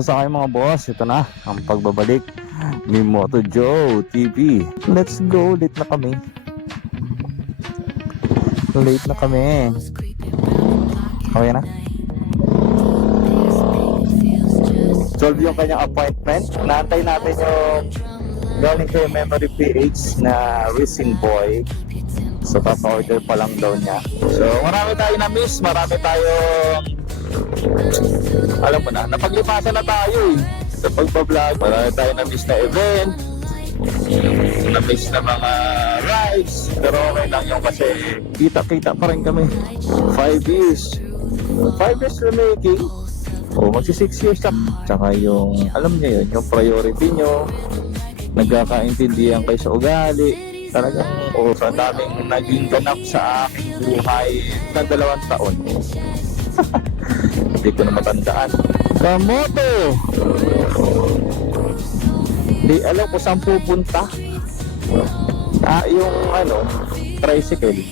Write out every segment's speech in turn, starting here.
Kamusta kayo mga boss? Ito na ang pagbabalik ni Moto Joe TV. Let's go, late na kami. Okay na? Solve yung kanyang appointment. Naantay natin yung galing kay Memory PH na Racing Boy. So papa-order pa lang daw niya. So marami tayo na miss, marami tayo, alam mo na, napaglipasan na tayo sa pagbablog. Marami tayo na miss na event, na miss na mga rides, pero okay lang yung kasi kita-kita pa rin kami. 5 years na making. Magsi 6 years na. Tsaka yung, alam niyo yun, yung priority nyo, nagkakaintindihan kayo sa ugali. Talagang, sa daming naging ganap sa aking buhay na 2 taon. Hindi ko na matandaan. Kamoto! Hindi alam ko saan pupunta. Yung tricycle.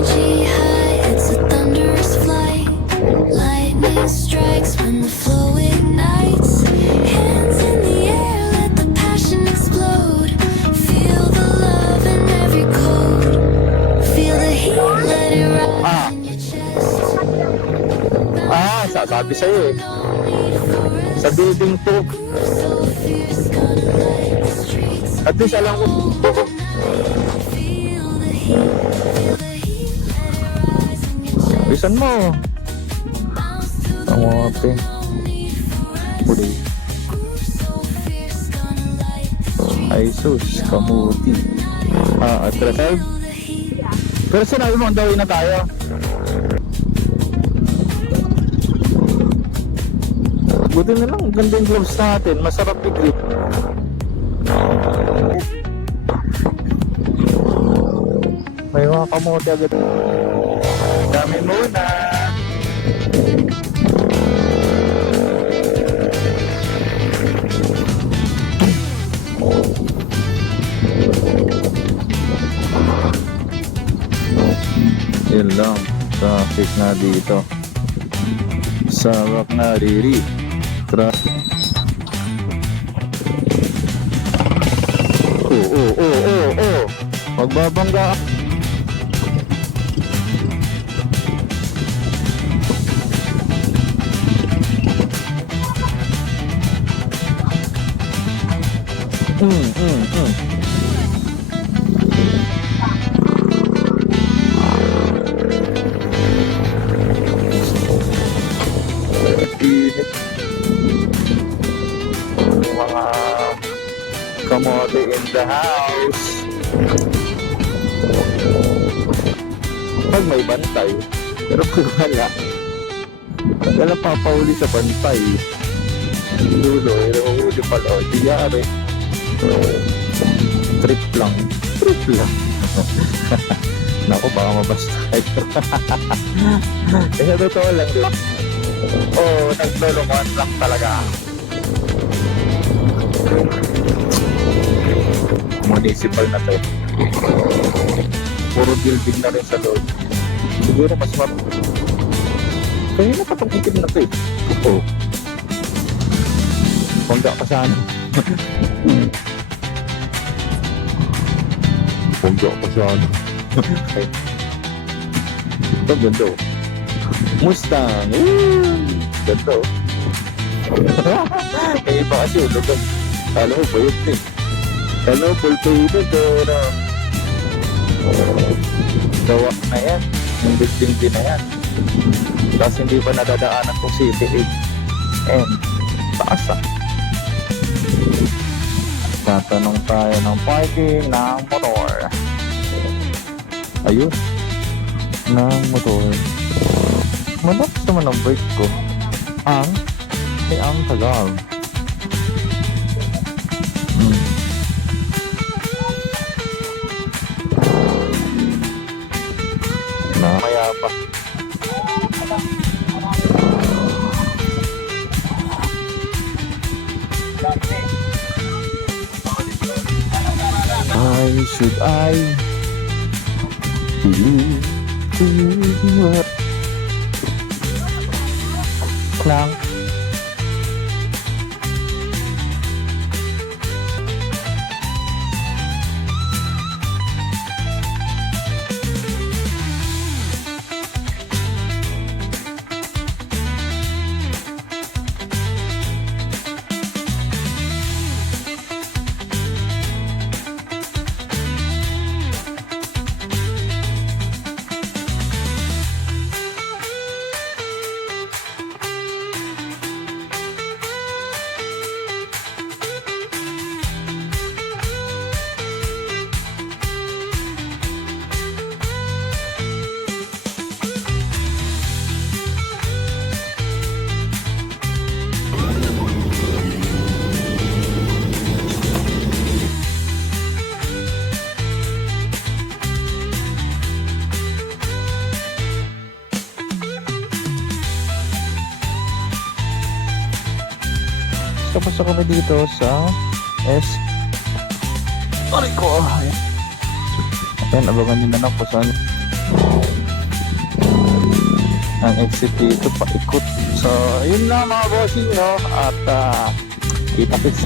It's a thunderous flight. Lightning strikes when the flow ignites. Hands in the air, let the passion explode. Feel the love in every code. Feel the heat, let it rise in your chest. Sabi sa'yo eh. Sa building 2. At least alam ko. Bisan mo. Kamote. Budi. Ay sus, kamuti. Atras. Pero sinabi mo, ang dawin na tayo. Buti na lang, ganda yung gloves natin. Masarap i-grip. May mga kamote agad. Dami muna. Yun lang. Traffic na dito. Sawak na riri. Traffic. Magbabangga. Mga kamote in the house. Pag may bantay, pero pag wala papauli sa bantay. Dulo, huli pala. Diyari. Trip lang. Naku, baka mabastay. Sa totoo lang. Naglulungan lang talaga. Municipal na to. Puro building na rin sa loob. Siguro mas kaya na patong itim na to eh. Pongga pa sana. Pongga pa sana. Ito ganda oh. Mustang. Ganda oh. Kaya iba kasi ulogan. Kala mo bayot eh. Kala mo full payment pero gawa na yan. Yung building din na yan. Kasi hindi pa nadadaanan kung City 8 and taas ah. Tatanong tayo ng parking ng motor. Ayun. Ng motor. Malakas naman ang brake ko. Ang tagal. Namaya pa. Should I believe to what lang tapos na kami dito sa S. Aray ko! Ayan, abangan nyo na lang kung saan ang exit dito, paikot. So, yun lang mga bossing, no? At, kita-kits.